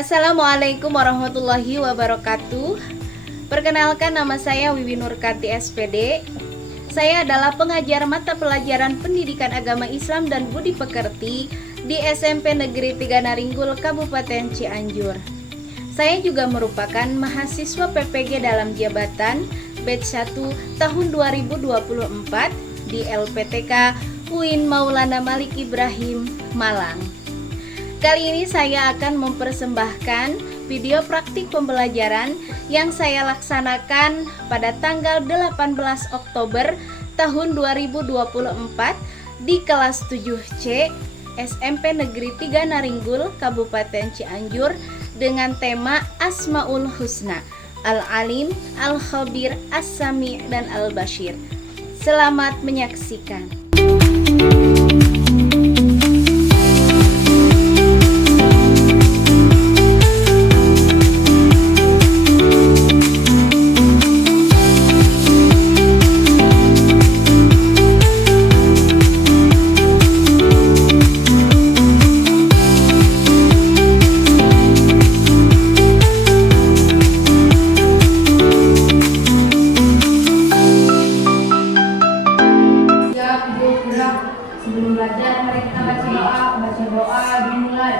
Assalamualaikum warahmatullahi wabarakatuh. Perkenalkan, nama saya Wiwi Nurkati SPD. Saya adalah pengajar mata pelajaran Pendidikan Agama Islam dan Budi Pekerti di SMP Negeri 3 Naringgul, Kabupaten Cianjur. Saya juga merupakan mahasiswa PPG dalam jabatan batch 1 tahun 2024 di LPTK UIN Maulana Malik Ibrahim, Malang. Kali ini saya akan mempersembahkan video praktik pembelajaran yang saya laksanakan pada tanggal 18 Oktober tahun 2024 di kelas 7C SMP Negeri 3 Naringgul, Kabupaten Cianjur dengan tema Asmaul Husna, Al-Alim, Al-Khabir, As-Sami, dan Al-Bashir. Selamat menyaksikan. Sebelum belajar, mari kita baca doa dimulai.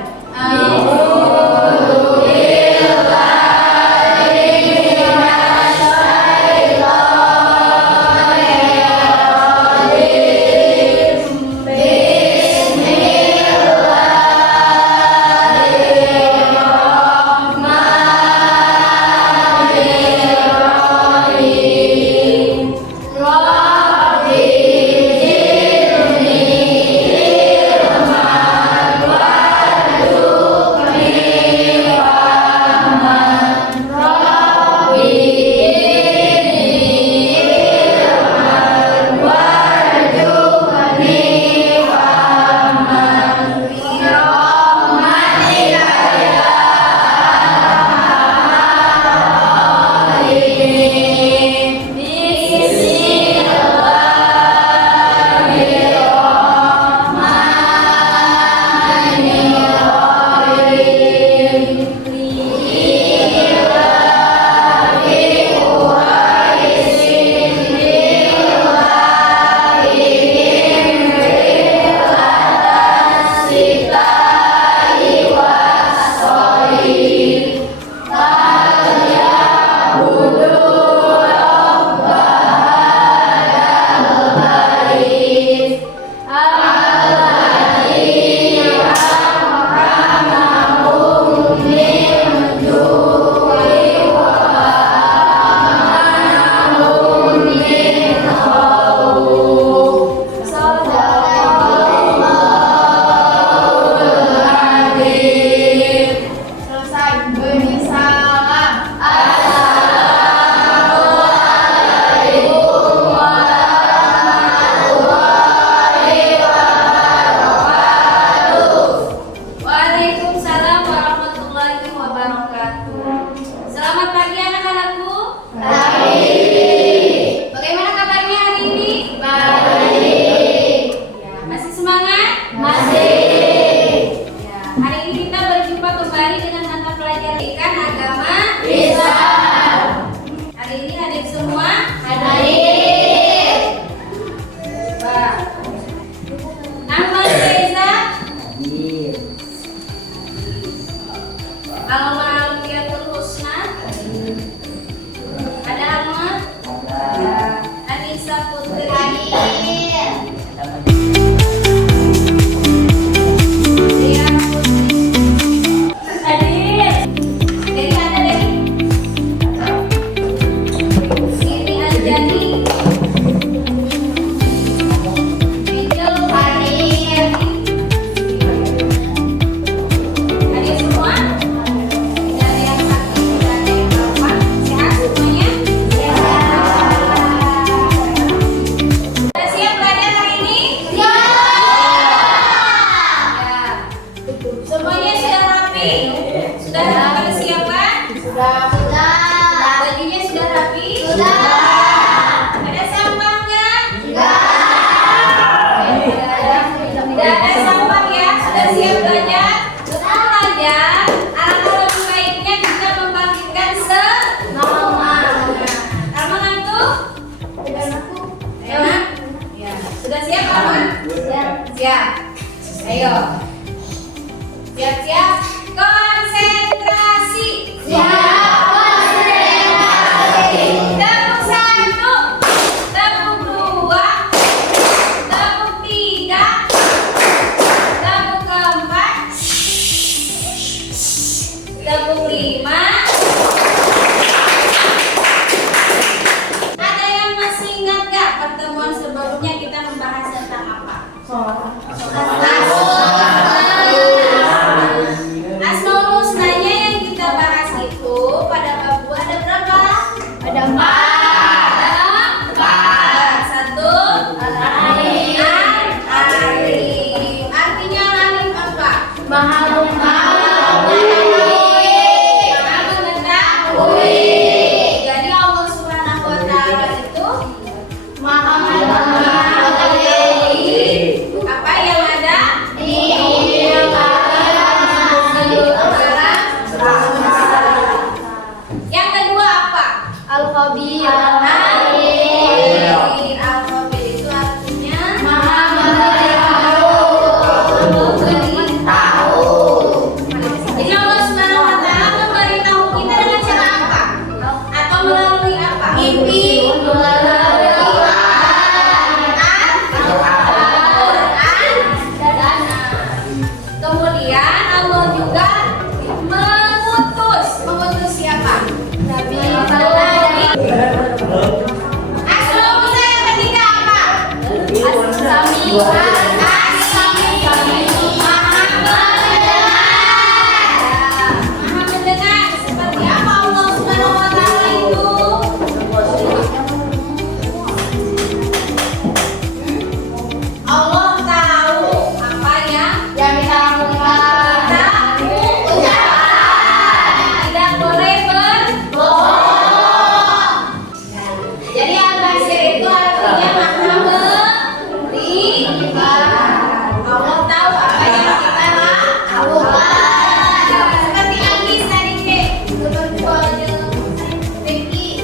Sudah. Sudah. Bajunya sudah rapi? Sudah. Al-Khabir. Al-Khabir itu artinya Maha memberitahu. Jadi Allah Subhanahu wa taala memberitahu kita dengan cara apa? Atau melalui apa? Mimpi, melalui Kemudian Allah juga mengutus siapa? Nabi Asmaul yang ketiga apa? As-Sami. Maha mendengar. Seperti apa Allah Subhanahu wa taala itu? Allah tahu apa yang Yang kita lakukan. kita ucapkan. Tidak boleh berbohong. Jadi al-basir itu artinya maha melihat. Allah tahu apa yang kita lakukan. Seperti Agis tadi Dek. Vicky.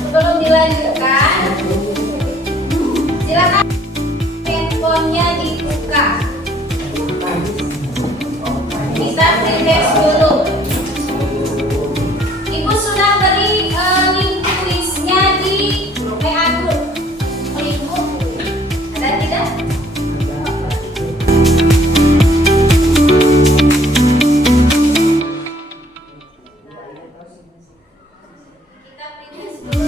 Sebelum dilanjutkan, silakan handphonenya dibuka. Kita refresh dulu. Ibu sudah beri link kuisnya di WA group. Ibu ada tidak? Kita refresh dulu.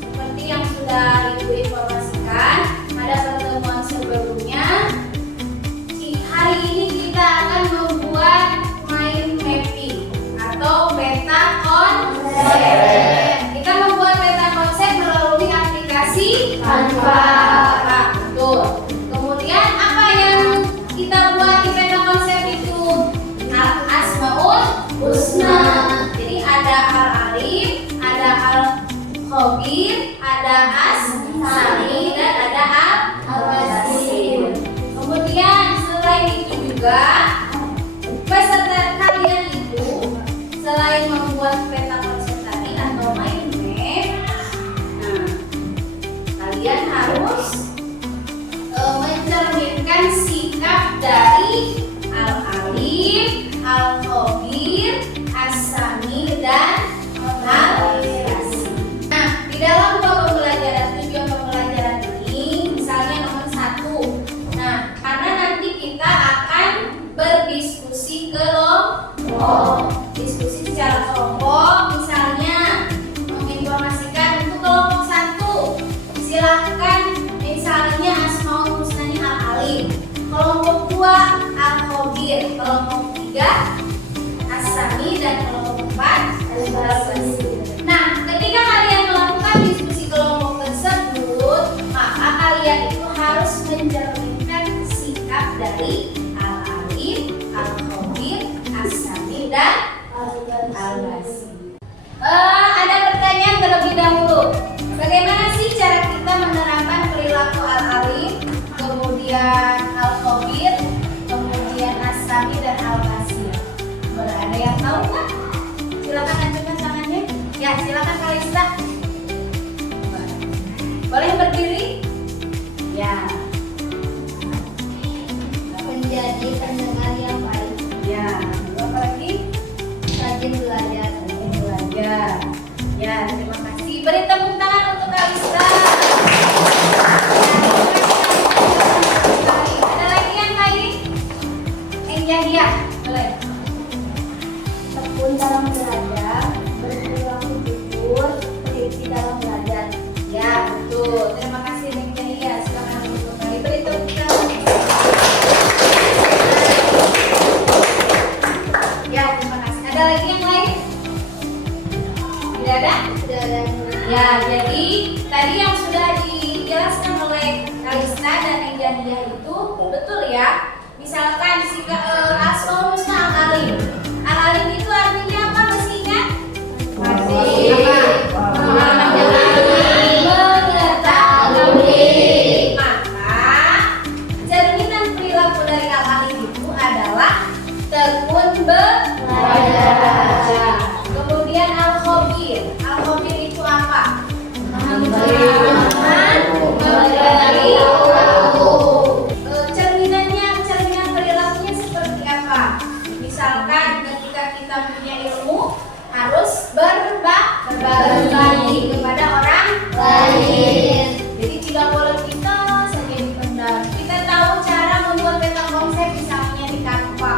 Seperti yang sudah Ibu informasikan pada pertemuan sebelumnya, hari ini kita akan membuat mind mapping atau peta konsep. Kita membuat peta konsep melalui aplikasi Canva. Betul. Kemudian apa yang kita buat di peta konsep itu? Al-Asmaul Husna. Jadi ada Al-Alif, ada Al-Khabir, ada As-Sami, dan ada Al-Basir. Kemudian selain itu juga peserta kalian itu selain membuat peta konsep tadi atau mind map, nah kalian harus mencerminkan sikap dari Al-Alif, Al-Khabir, As-Sami, dan Al-Basir. Nah, di dalam tujuan pembelajaran ini, misalnya nomor 1. Nah, karena nanti kita akan berdiskusi kelompok. Diskusi secara kelompok, misalnya menginformasikan untuk kelompok 1. Silahkan misalnya Asmaul Husnanya Al-Alif. Kelompok 2 Al-Khabir. Kelompok 3 As-Sami, dan kelompok 4 Al-Basir. Nah, ketika kalian melakukan diskusi kelompok tersebut, maka kalian itu harus mencerminkan sikap dari Al-Alif, Al-Khabir, As-Sami, dan Al-Basir. Ada pertanyaan terlebih dahulu. Bagaimana sih cara kita menerapkan perilaku Al-Alif, kemudian Al-Khabir, kemudian As-Sami, dan Al-Basir? Ada yang tahu nggak? Silakan ajukan tangannya. Ya, silakan Kalista. Boleh berdiri? Ya. menjadi pendengar yang baik. Ya, lalu apa lagi? Rajin belajar. Rajin belajar. Ya, terima kasih. Beri tepuk tangan untuk Kalista. Ada lagi yang lain? Iya, boleh. Tekun dalam belajar, berperilaku jujur, teliti dalam belajar. Ya, betul. Terima kasih Neng Jahia. Silakan untuk kembali. Beri tepuk tangan. Ya, terima kasih. Ada lagi yang lain? Tidak ada? Tidak ada yang lain. Ya, jadi tadi yang sudah dijelaskan oleh Kalista dan Neng Jahia itu betul ya. Misalkan si Asmaul Husna Al-Alim. Al-Alim itu artinya apa? Masih ingat? Masih. Apa? Mengetahui. Maka cerminan perilaku dari Al-Alim itu adalah tekun belajar. Kemudian Al-Khabir. Al-Khabir itu apa? Cerminan perilakunya seperti apa? Misalkan ketika kita punya ilmu harus berbagi kepada orang lain. Jadi tidak boleh kita saja dipendam. Kita tahu cara membuat peta konsep misalnya di Canva.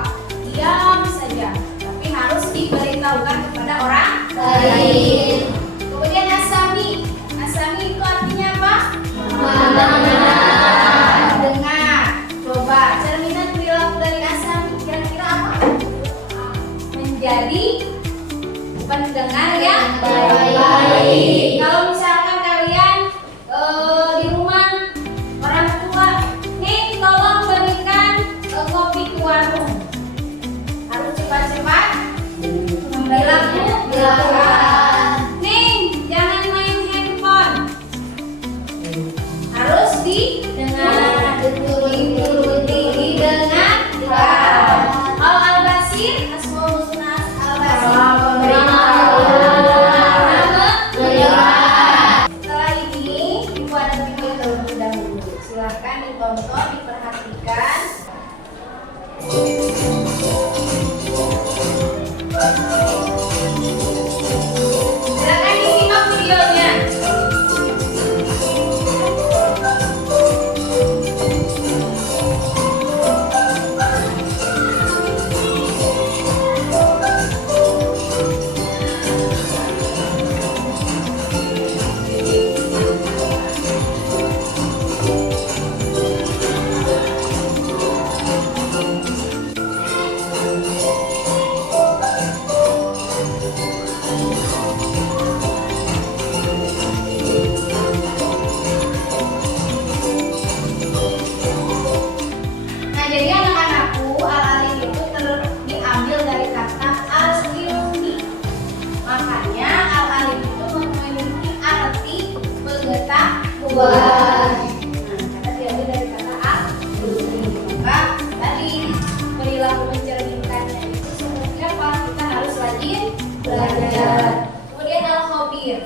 Diam saja, tapi harus diberitahukan kepada orang lain. Kemudian asami. Asami itu artinya apa? Dengar. Coba cerminan perilaku dari asami kira-kira apa? Menjadi pendengar yang baik. Kalau misalkan kalian di rumah orang tua, nih tolong berikan kopi ke warung. Harus cepat-cepat perilaku. Nih jangan main handphone. Harus didengar, didengar. Al-Basir, Asmaul Husna Al-Basir. Setelah ini, Ibu ada video terlebih dahulu. Silahkan ditonton, diperhatikan. Silahkan disimak videonya. Nah, jadi anak-anakku, al-alim itu diambil dari kata al-ilmi. Makanya al-alim itu memiliki arti pengetahuan. Nah, kata diambil dari kata al-ilmi. Maka tadi perilaku mencerminkannya itu seperti apa? Kita harus rajin belajar. Kemudian al-khabir.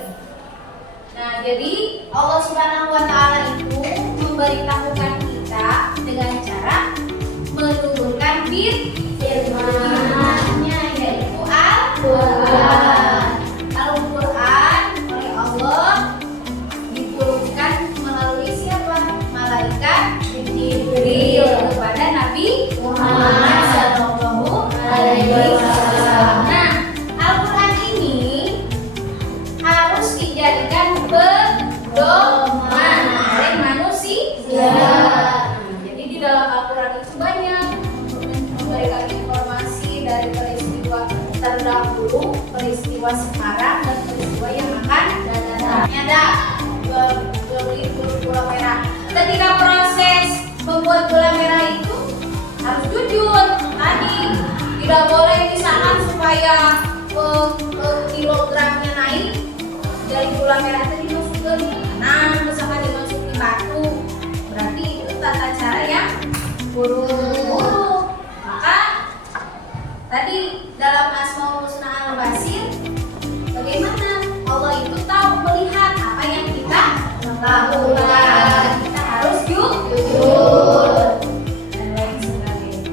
Nah, jadi Allah Subhanahu wa taala itu memberitahukan kita dengan cara menurunkan firman-Nya, yaitu Al-Qur'an. Al-Qur'an oleh Allah diturunkan melalui siapa? Malaikat Jibril kepada Nabi Muhammad SAW. Nah, Al-Qur'an ini harus dijadikan pedoman oleh manusia. Jadi di dalam Al-Quran itu banyak memberikan informasi dari peristiwa terdahulu, peristiwa sekarang, dan peristiwa yang akan datang. Ini ada beli gula merah. Ketika proses membuat gula merah itu harus jujur. Tadi tidak boleh misalkan supaya kilogramnya naik dari gula merah tadi masuk ke tanah, misalkan dimasuki batu, berarti itu tata cara yang buruk. Maka tadi dalam Asmaul Husna Al-Basir, bagaimana Allah itu tahu melihat apa yang kita lakukan. Kita harus jujur dan lain sebagainya.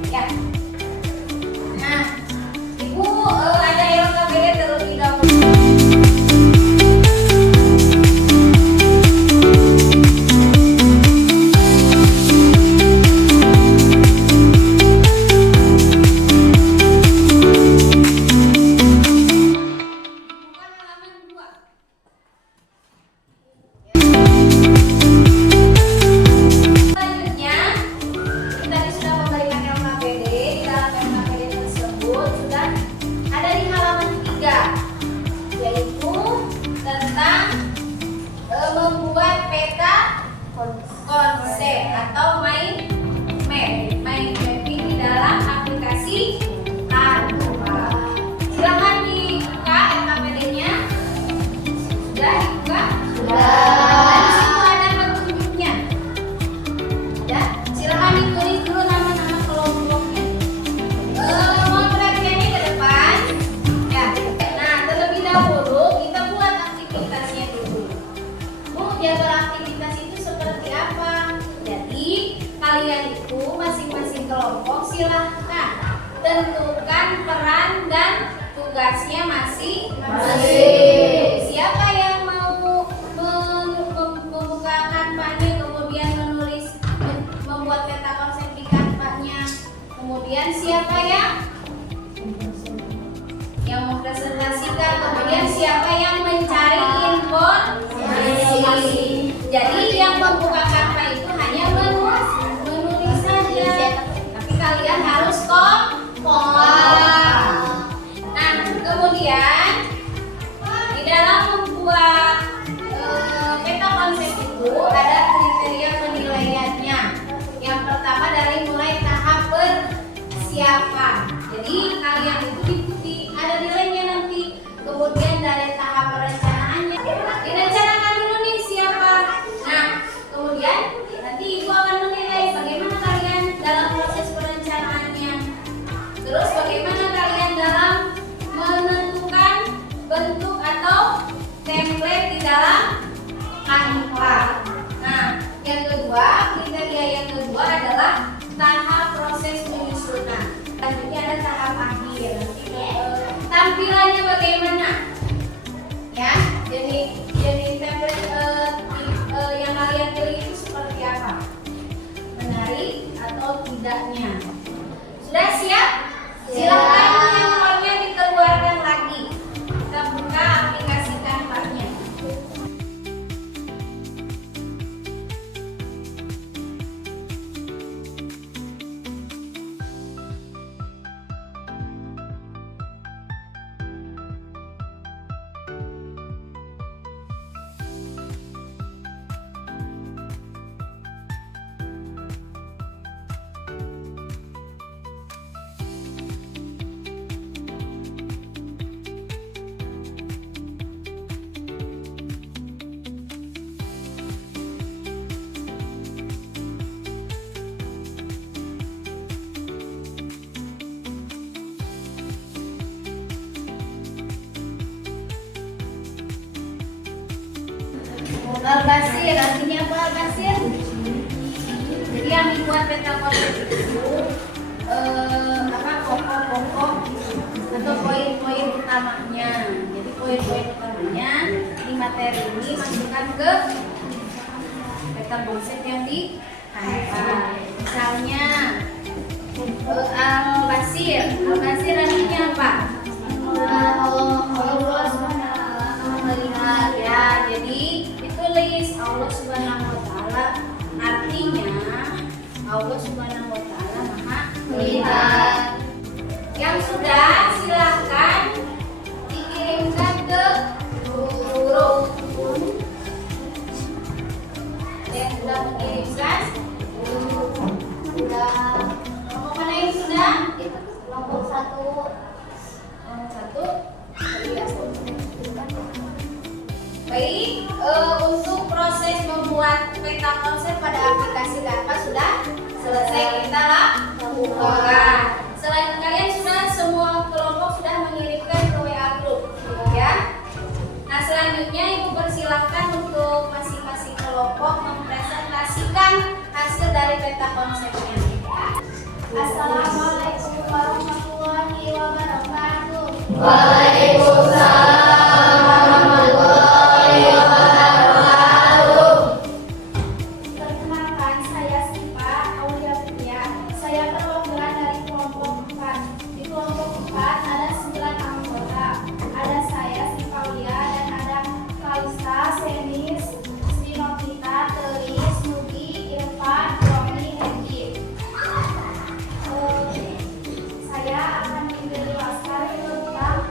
konsep atau mind mapping di dalam aplikasi Canva. Silakan dibuka LKPD-nya. Sudah dibuka? Dan di situ ada petunjuknya. Ya, silakan ditulis dulu nama-nama kelompoknya. Mohon perhatiannya ke depan. Ya. Nah, terlebih dahulu kita buat aktivitasnya dulu. Bu, jadwal aktivitas itu seperti apa? Jadi, kalian itu masing-masing kelompok silahkan tentukan peran dan tugasnya masing-masing. Siapa yang mau membuka kanvanya, kemudian membuat peta konsep di kanvanya. Kemudian siapa yang mempresentasikan, kemudian siapa yang mencari informasi. Jadi yang membuka kanva itu hanya menulis saja, tapi kalian harus kompak. Nah, kemudian di dalam membuat peta konsep itu ada kriteria penilaiannya. Yang pertama dari mulai tahap persiapan. Jadi kalian itu diikuti, ada nilainya nanti. Kemudian dari tahap perencanaannya, direncanakan dulu nih siapa. Nah, kemudian nanti ibu akan menilai bagaimana kalian dalam proses perencanaannya. Terus bagaimana kalian dalam menentukan bentuk atau template di dalam Canva. Nah, yang kedua, kriteria yang kedua adalah tahap proses penyusunan. Selanjutnya ada tahap akhir. Tampilannya bagaimana? Ya, jadi template yang kalian pilih itu seperti apa? Menarik atau tidaknya? Sudah siap? Silakan handphonenya dikeluarkan lagi. Kita buka aplikasi Canva-nya. Al-Basir, artinya apa Al-Basir? Jadi yang dibuat peta konsep itu pokok-pokok atau poin-poin utamanya. Jadi poin-poin utamanya di materi ini masukkan ke peta konsep yang di Canva. Misalnya Al-Basir artinya apa? Allah melihat ya. Jadi ditulis Allah Subhanahu wa taala, artinya Allah Subhanahu wa taala Maha melihat. Yang sudah silakan dikirimkan ke grup. Yang sudah mengirimkan sudah. Kelompok mana yang sudah? Kelompok 1. Baik, untuk proses membuat peta konsep pada aplikasi Canva sudah selesai kita lakukan. Selain kalian sudah semua kelompok sudah mengirimkan ke WA group, ya. Nah, selanjutnya ibu persilahkan untuk masing-masing kelompok mempresentasikan hasil dari peta konsepnya. Assalamualaikum warahmatullahi wabarakatuh. Waalaikumsalam warahmatullahi wabarakatuh. Perkenalkan, saya Siva Aulia Putria. Saya perwakilan dari kelompok 4. Di kelompok 4 ada 9 anggota. Ada saya Siva Aulia dan ada Kalista, Senis, Srinopita, Telis, Nugi, Irfan, Romi, Hengki. Saya akan menjelaskan tentang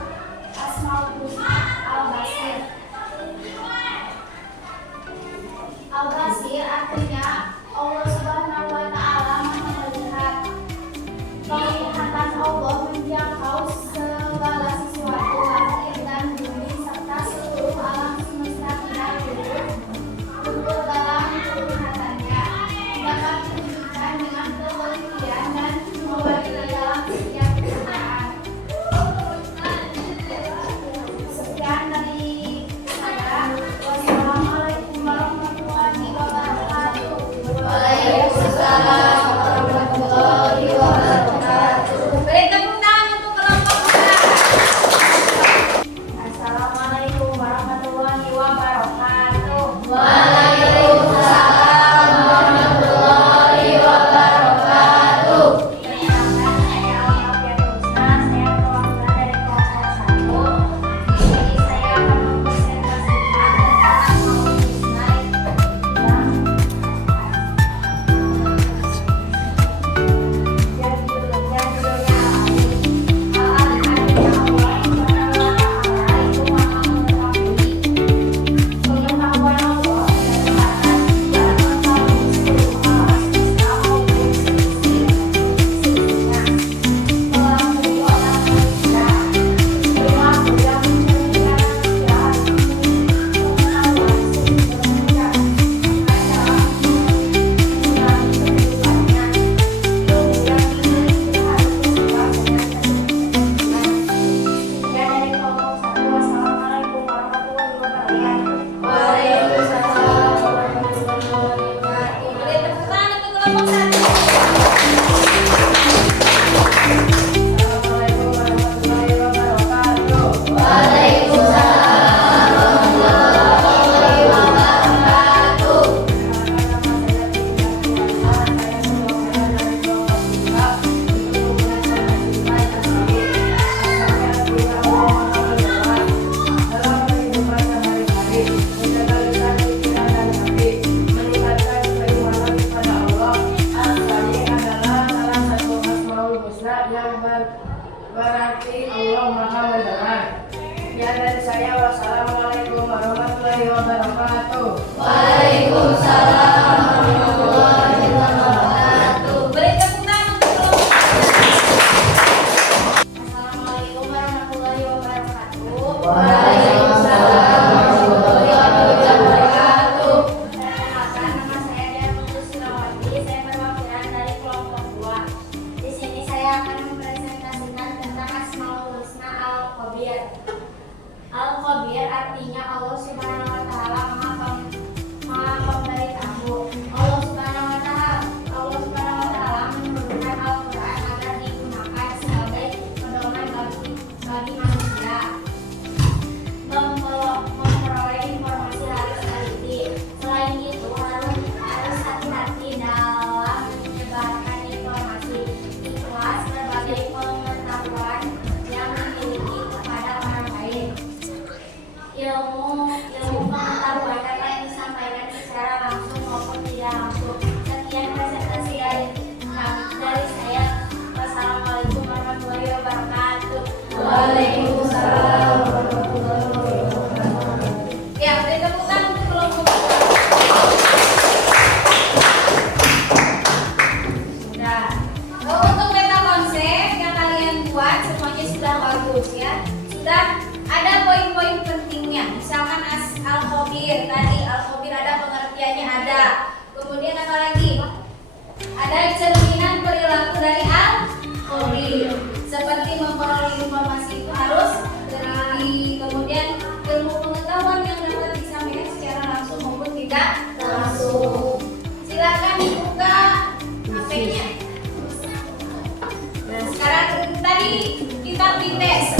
berarti Allah Maha mendengar. Sekian dari saya. Wassalamualaikum warahmatullahi wabarakatuh. Waalaikumsalam warahmatullahi wabarakatuh. Beri tepuk tangan untuk Assalamualaikum warahmatullahi wabarakatuh. Waalaikumsalam warahmatullahi wabarakatuh. Perkenalkan, nama saya Dia Putri Sirawati. Saya perwakilan dari kelompok 2. Di sini saya akan mempresentasikan tentang Asmaul Husna Al-Khabir. Al-Khabir artinya Allah Subhanahu wa taala Maha pemberitahu. Allah Subhanahu wa taala menurunkan Al-Qur'an agar digunakan sebagai pedoman bagi manusia. Memperoleh informasi harus teliti. Selain itu harus hati-hati dalam menyebarkan informasi. Ikhlas berbagai pengetahuan yang dimiliki kepada orang lain. Ilmu pengetahuan dapat disampaikan secara langsung maupun tidak langsung. Sekian presentasi dari saya. Wassalamualaikum warahmatullahi wabarakatuh. Waalaikumsalam warahmatullahi wabarakatuh. Ya, beri tepuk tangan untuk kelompok. Sudah. Untuk peta konsep yang kalian buat semuanya sudah bagus ya. Sudah ada poin-poin pentingnya. Misalkan Al-Khabir tadi, Al-Khabir ada pengertiannya ada. Kemudian apa lagi? Ada cerminan perilaku dari Al-Khabir. Seperti memperoleh informasi itu harus teliti. Kemudian ilmu pengetahuan yang dapat disampaikan secara langsung maupun tidak langsung. Silakan dibuka HP-nya. Nah, sekarang tadi kita tes.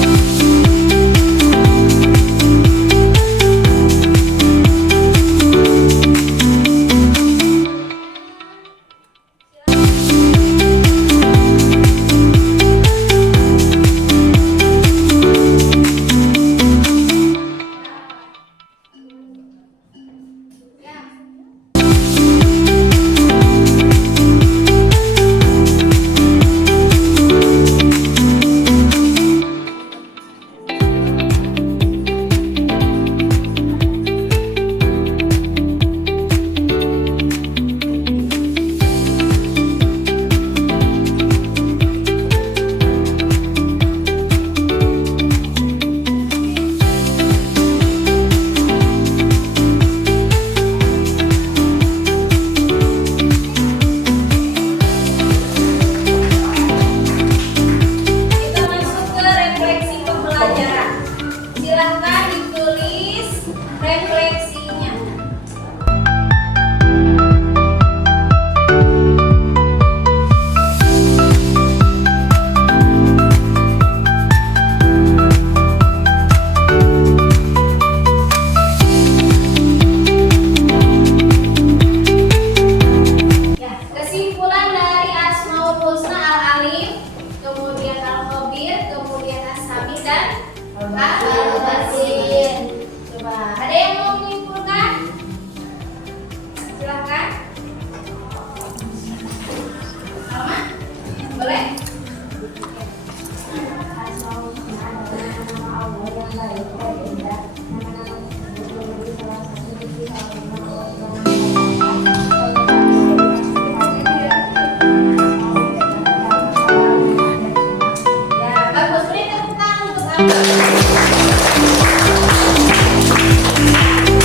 Silahkan ditulis refleksinya. Ya, kesimpulan dari Asmaul Husna Al-Alim, kemudian Al-Khabir, kemudian As-Sami dan Al-Basir. Coba, ada yang mau menyimpulkan? Silakan. Salma, boleh? Ya, bagus. Beri tepuk tangan untuk Anda.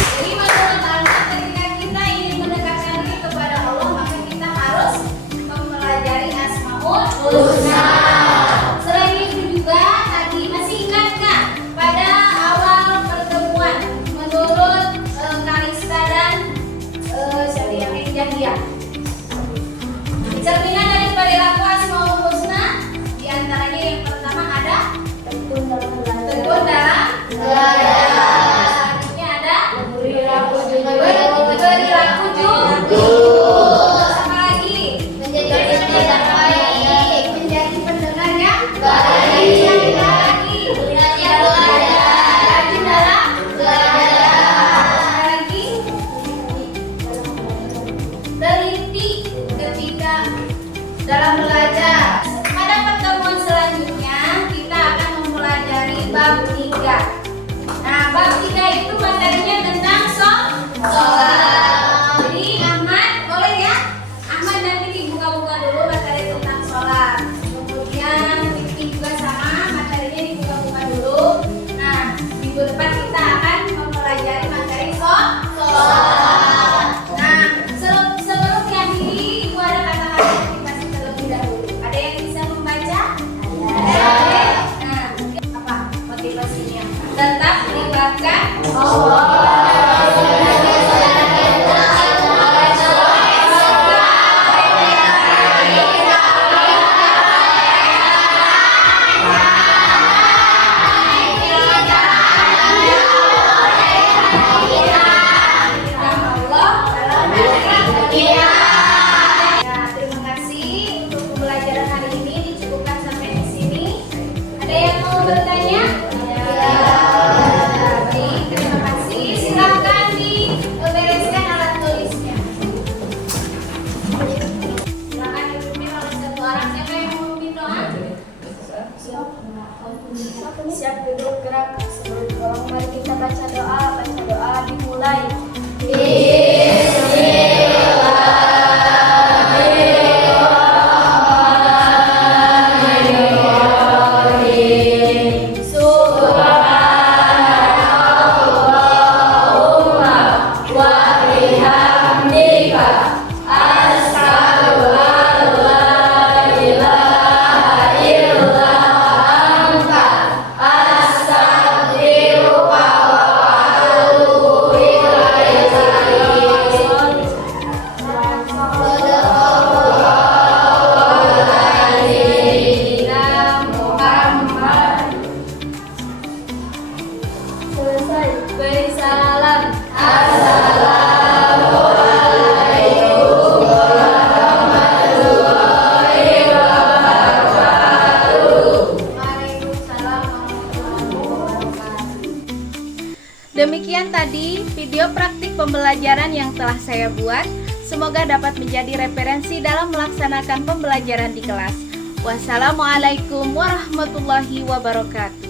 Jadi menurut Anda, ketika kita ingin mendekatkan diri kepada Allah, maka kita harus mempelajari Asmaul Husna. Selain itu juga tadi masih ingat nggak pada awal pertemuan menurut Kalista dan siapa yang Jahia, cerminan dari perilaku Asmaul Husna diantaranya yang pertama ada tekun dalam selanjutnya ada berperilaku jujur, apa lagi menjadi Siap duduk gerak. Sebelum pulang mari kita baca doa. Baca doa dimulai. Selesai. Beri salam. Demikian tadi video praktik pembelajaran yang telah saya buat. Semoga dapat menjadi referensi dalam melaksanakan pembelajaran di kelas. Wassalamualaikum warahmatullahi wabarakatuh.